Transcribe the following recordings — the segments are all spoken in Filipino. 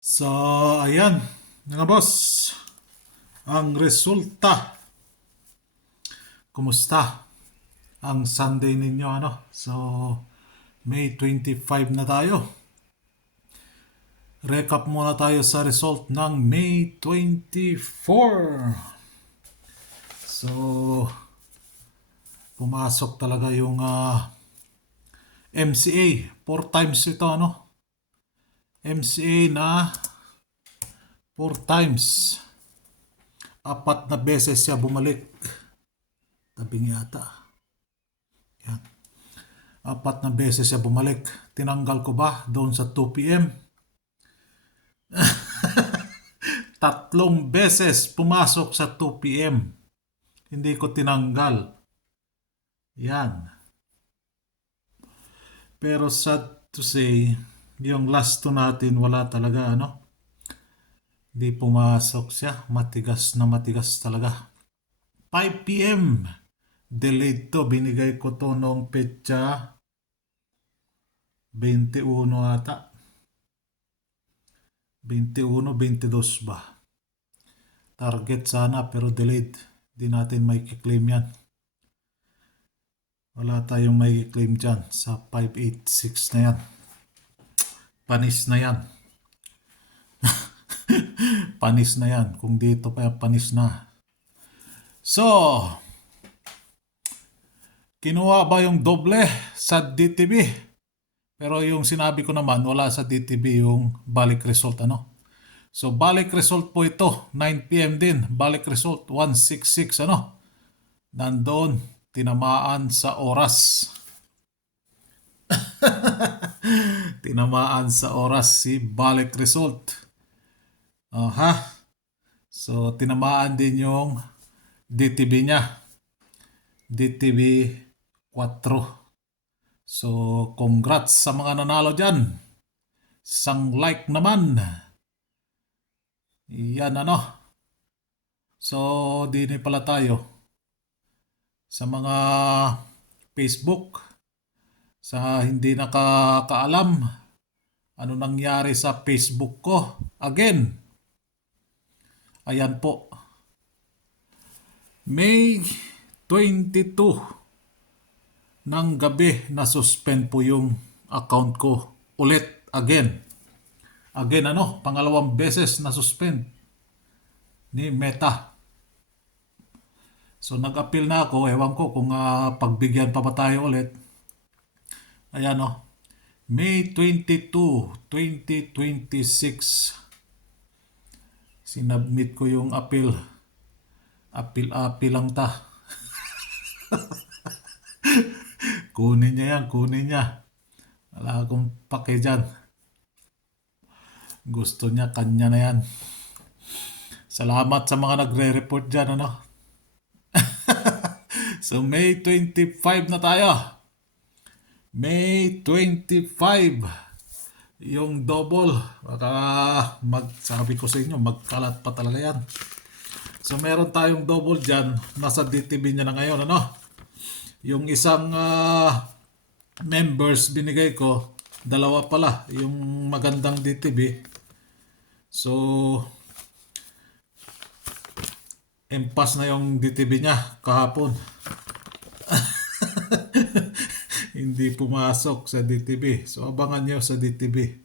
So, ayan, mga boss, ang resulta. Kumusta ang Sunday ninyo, ano? So, May 25 na tayo. Recap muna tayo sa result ng May 24. So, pumasok talaga yung MCA. 4 times ito, ano? MCA na 4 times. 4 na beses siya bumalik. Tabing yata. Yan. 4 na beses siya bumalik. Tinanggal ko ba doon sa 2 p.m.? 3 beses pumasok sa 2 p.m. Hindi ko tinanggal. Yan. Pero sad to say, yung last two natin wala talaga, ano? Di pumasok siya. Matigas na matigas talaga. 5 p.m. Delayed to. Binigay ko to noong petsa 21 ata. 21, 22 ba? Target sana pero delayed. Di natin may kiklaim yan. Wala tayong may kiklaim dyan sa 586 na yan. Panis na yan. Panis na yan. Kung dito pa yan, panis na. So, kinuha ba yung doble sa DTB? Pero yung sinabi ko naman, wala sa DTB yung balik result, ano? So, balik result po ito. 9 p.m. din. Balik result, 166, ano? Nandoon, tinamaan sa oras. Tinamaan sa oras si balik result. So, tinamaan din yung DTB niya. DTB 4. So, congrats sa mga nanalo dyan. Isang like naman. Yan, ano. So, di pala tayo. Sa mga Facebook, sa hindi nakakaalam, ano nangyari sa Facebook ko. Again, ayan po. May 22 ng gabi na suspend po yung account ko ulit again. Again, ano, pangalawang beses na suspend ni Meta. So nag-appeal na ako, ewan ko kung pagbigyan pa ba tayo ulit. Ayan, no. May 22, 2026. Sinubmit ko yung appeal. Appeal lang ta. Kunin niya yan, kunin niya. Wala akong pake dyan. Gusto niya, kanya na yan. Salamat sa mga nagre-report dyan, ano. So, May 25 na tayo. May 25. Yung double. Baka sabi ko sa inyo, magkalat pa talaga yan. So, meron tayong double dyan. Nasa DTB niya na ngayon, ano. Yung isang members binigay ko, dalawa pala, yung magandang DTB. So, impas na yung DTB niya kahapon. Hindi pumasok sa DTB. So, abangan nyo sa DTB.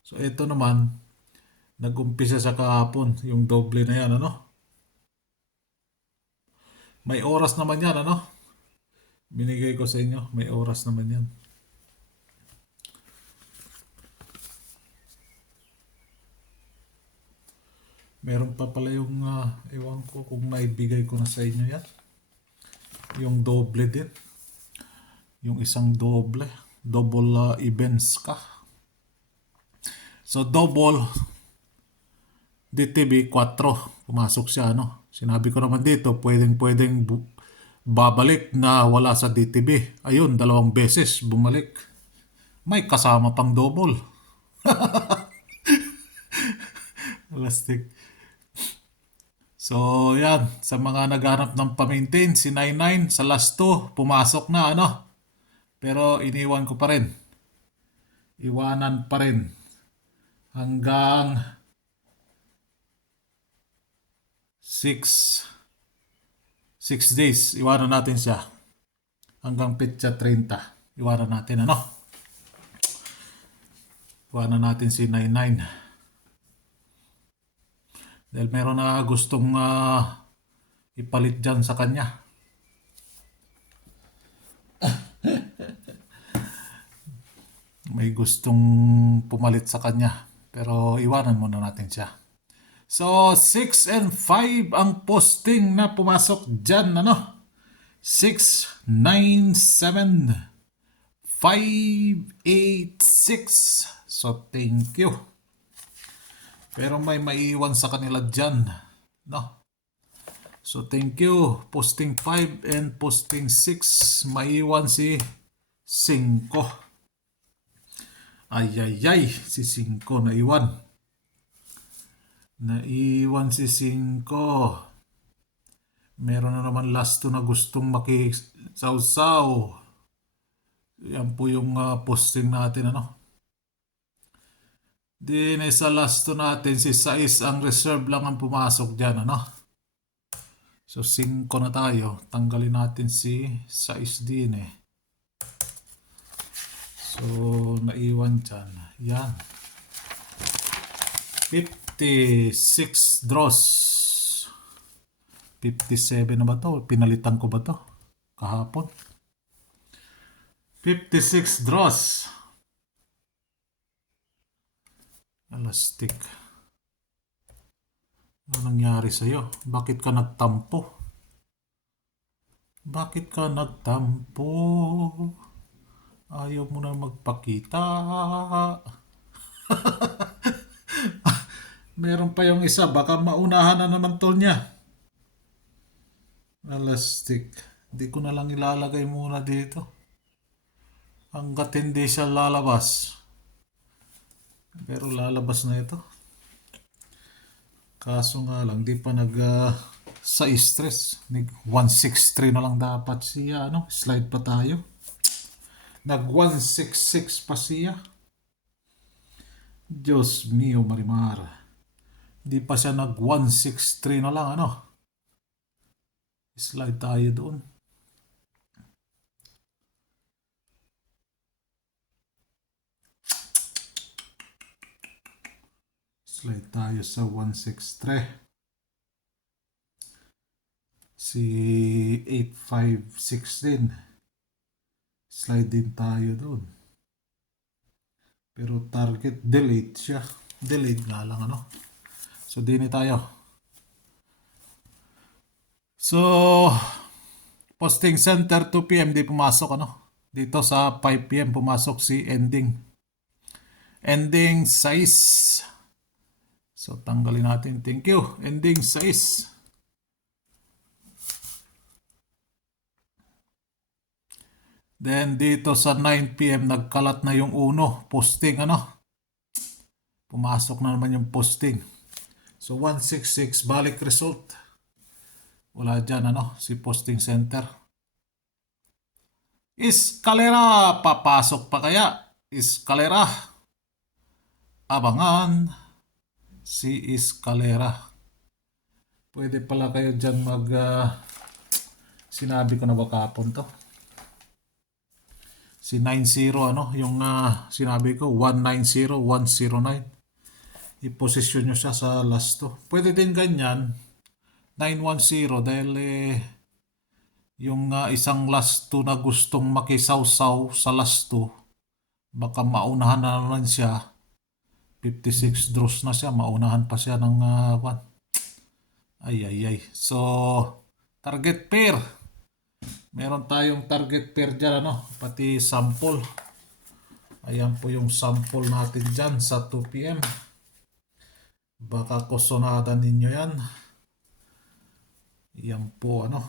So, ito naman, nag-umpisa sa kahapon, yung doble na yan, ano? May oras naman yan, ano? Binigay ko sa inyo, may oras naman yan. Meron pa pala yung, ewan ko kung naibigay ko na sa inyo yan. Yung doble din. Yung isang doble. Double events ka. So, double DTB 4. Pumasok siya, ano? Sinabi ko naman dito, pwedeng babalik na wala sa DTB. Ayun, 2 beses bumalik. May kasama pang double. Plastic. So, yan. Sa mga naghanap ng pa-maintain, si 99 sa last 2, pumasok na, ano? Pero iniwan ko pa rin. Iwanan pa rin. hanggang 6 days. Iwanan natin siya. Hanggang petsa 30. Iwanan natin, ano? Iwanan natin si 99. Dahil meron na gustong ipalit dyan sa kanya. May gustong pumalit sa kanya. Pero iwanan muna natin siya. So, 6 and 5 ang posting na pumasok dyan, ano? 6, 9, 7, 5, 8, 6. So, thank you. Pero may maiiwan sa kanila dyan, no? So, thank you. Posting 5 and posting 6. Maiiwan si 5. Ay, si 5 naiwan. Naiwan si 5. Meron na naman last 2 na gustong makisawsaw. Yan po yung posting natin, ano. Din sa last 2 natin, si 6 ang reserve lang ang pumasok dyan, ano. So 5 na tayo. Tanggalin natin si 6 din eh. So naiwan dyan. Yan. 56 draws. 57 na ba to? Pinalitan ko ba to? Kahapon. 56 draws. Elastic. Ano nangyari sa'yo? Bakit ka nagtampo? Bakit ka nagtampo? Ayaw mo na magpakita. Meron pa yung isa. Baka maunahan na naman to niya. Elastic. Di ko na lang ilalagay muna dito. Hanggat hindi siya lalabas. Pero lalabas na ito. Kaso nga lang, di pa sa stress. 163 na lang dapat siya, ano? Slide pa tayo. Nag 166 pa siya. Diyos mio, Marimar. Di pa siya nag 163 na lang, ano? Slide tayo doon. Slide tayo sa 163. Si 856 din. Slide din tayo doon. Pero target delete siya. Delete nga lang, ano. So din tayo. So posting center 2 PM di pumasok, ano. Dito sa 5 PM pumasok si ending. Ending 6. So tanggalin natin. Thank you. Ending 6. Then dito sa 9 PM nagkalat na yung uno. Posting, ano. Pumasok na naman yung posting. So 166 balik result. Wala dyan, ano, si posting center. Escalera, papasok pa kaya? Escalera. Abangan si Escalera. Pwede pala kayo dyan sinabi ko na ba kahapon to? Si 90, ano, yung sinabi ko, 190, 109. I-position nyo siya sa last 2. Pwede din ganyan, 910, dahil yung isang last 2 na gustong makisawsaw sa last 2, baka maunahan na naman siya. 56 draws na siya, maunahan pa siya ng 1. Ay. So, target pair. Meron tayong target pair dyan, ano, pati sample. Ayan po yung sample natin dyan sa 2 PM. Baka kusonada ninyo yan. Yan po, ano.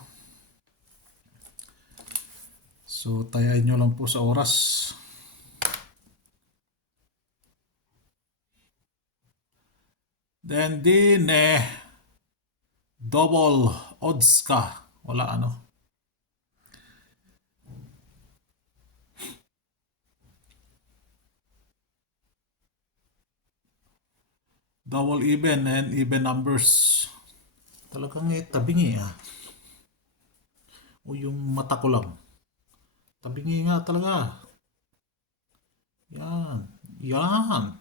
So, tayain nyo lang po sa oras. Then din double odds ka. Wala, ano. Double even and even numbers. Talagang tabingi ah. O yung mata ko lang. Tabingi nga talaga. Yan. Yan.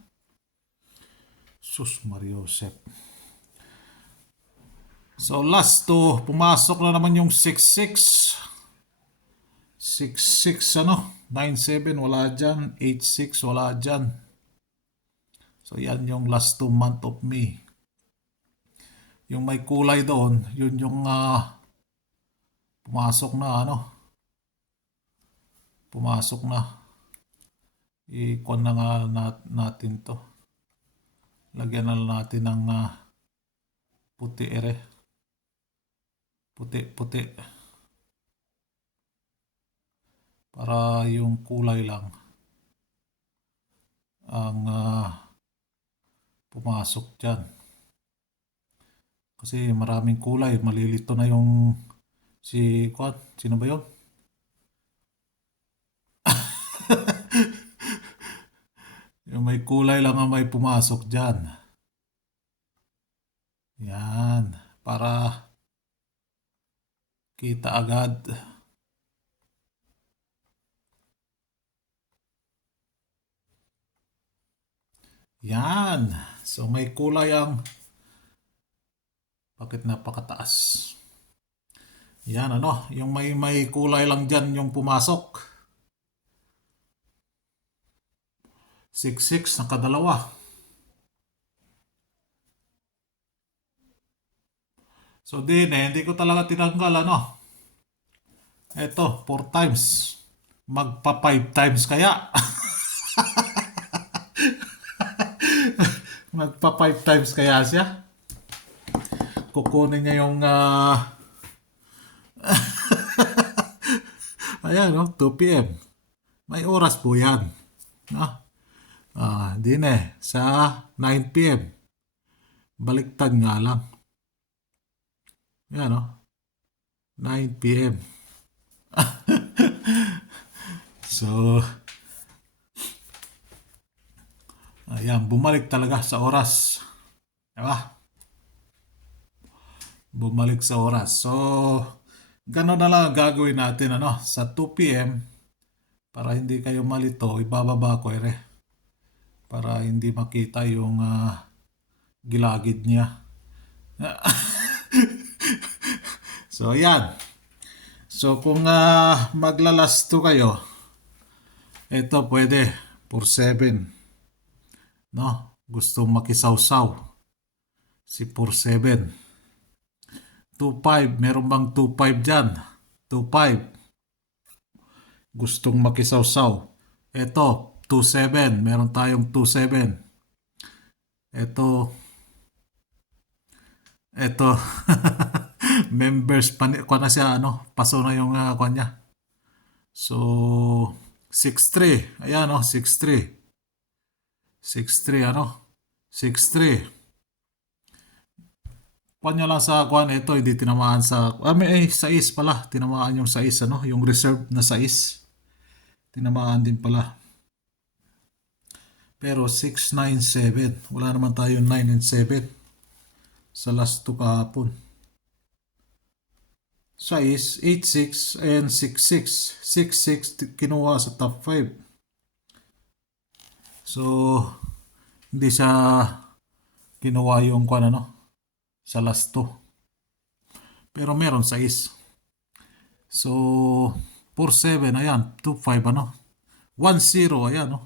Sus Mariosep. So last to, pumasok na naman yung 6-6. 6-6 ano? 9-7 wala dyan. 8-6 wala dyan. So yan yung last 2 month of May. Yung may kulay doon, yun yung pumasok na ano. Pumasok na. I-con na nga natin to. Lagyan na lang natin ng puti ere. Puti. Para yung kulay lang ang pumasok dyan. Kasi maraming kulay. Malilito na yung sino ba yun? Yung may kulay lang ang may pumasok dyan. Yan. Para kita agad. Yan. So may kulay ang bakit napakataas? Yan ano, yung may kulay lang dyan yung pumasok. 6-6 nakadalawa. So hindi ko talaga tinanggal ano. Ito, 4 times. Magpa 5 times kaya. Magpa 5 times kaya siya. Kukunin niya yung ayan no, 2 p.m. May oras po yan. No? Din sa 9 p.m. Baliktad nga lang. Yan no. 9 p.m. So ayan, bumalik talaga sa oras. Diba? Bumalik sa oras. So, gano'n na lang gagawin natin ano, sa 2 p.m. Para hindi kayo malito, ibababa ko ere. Para hindi makita yung gilagid niya. So, yan. So, kung maglalasto kayo, ito pwede, 4-7. No? Gustong makisawsaw. Si 4-7. 2-5. Meron bang 2-5 dyan? 2-5. Gustong makisawsaw. Ito, 2-7. Meron tayong 2-7. Ito. Members, na siya, ano? Paso na yung niya. So, 6-3. Ayan, 6-3. 6-3, 6-3. Nyo lang sa ito, hindi tinamaan sa, may 6 pala, tinamaan yung 6, yung reserve na 6, tinamaan din pala. Pero 6, 9, 7, wala naman tayo 9 and 7 sa last 2 kahapon. 6, 8, 6, and 6, 6. 6, 6 kinuha sa top 5. So, hindi siya kinuha yung sa last 2. Pero meron 6. So, 4-7, ayan. 2-5, 1-0, ayan,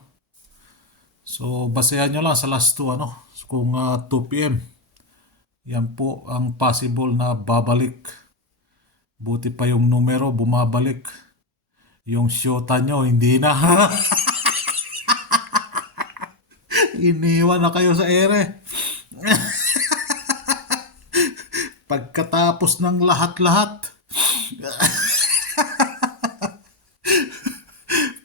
So, basehan nyo lang sa last 2, kung 2 p.m. Yan po ang possible na babalik. Buti pa yung numero, bumabalik. Yung shota nyo, hindi na. Iniwan na kayo sa ere. Pagkatapos ng lahat-lahat.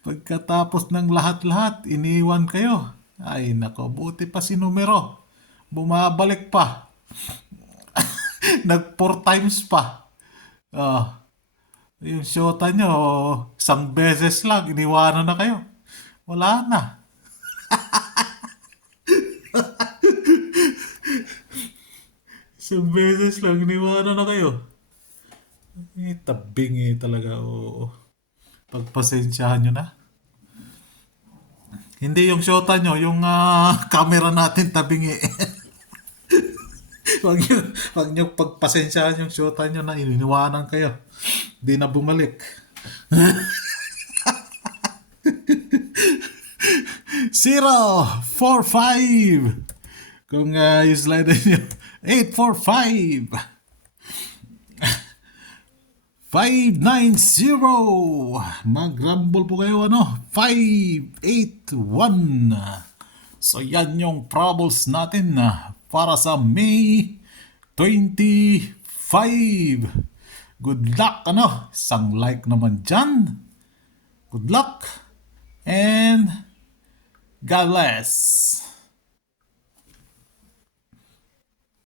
Pagkatapos ng lahat-lahat, iniwan kayo. Ay nako, buti pa si numero. Bumabalik pa. Nag 4 times pa. Yung shota nyo, isang beses lang, iniwanan na kayo. Wala na. Isang beses lang, iniwanan na kayo. Tabingi talaga, oo. Pagpasensyahan nyo na. Hindi yung shota nyo, yung camera natin tabingi. wag nyo pagpasensyahan yung shota nyo na iniwanan kayo. Di na bumalik. 045. Kung yung slide nyo, 845. 590. Mag-rumble po kayo, ano? 581. So, yan yung troubles natin para sa May 25. Good luck, ano? Isang like naman dyan. Good luck. And God bless.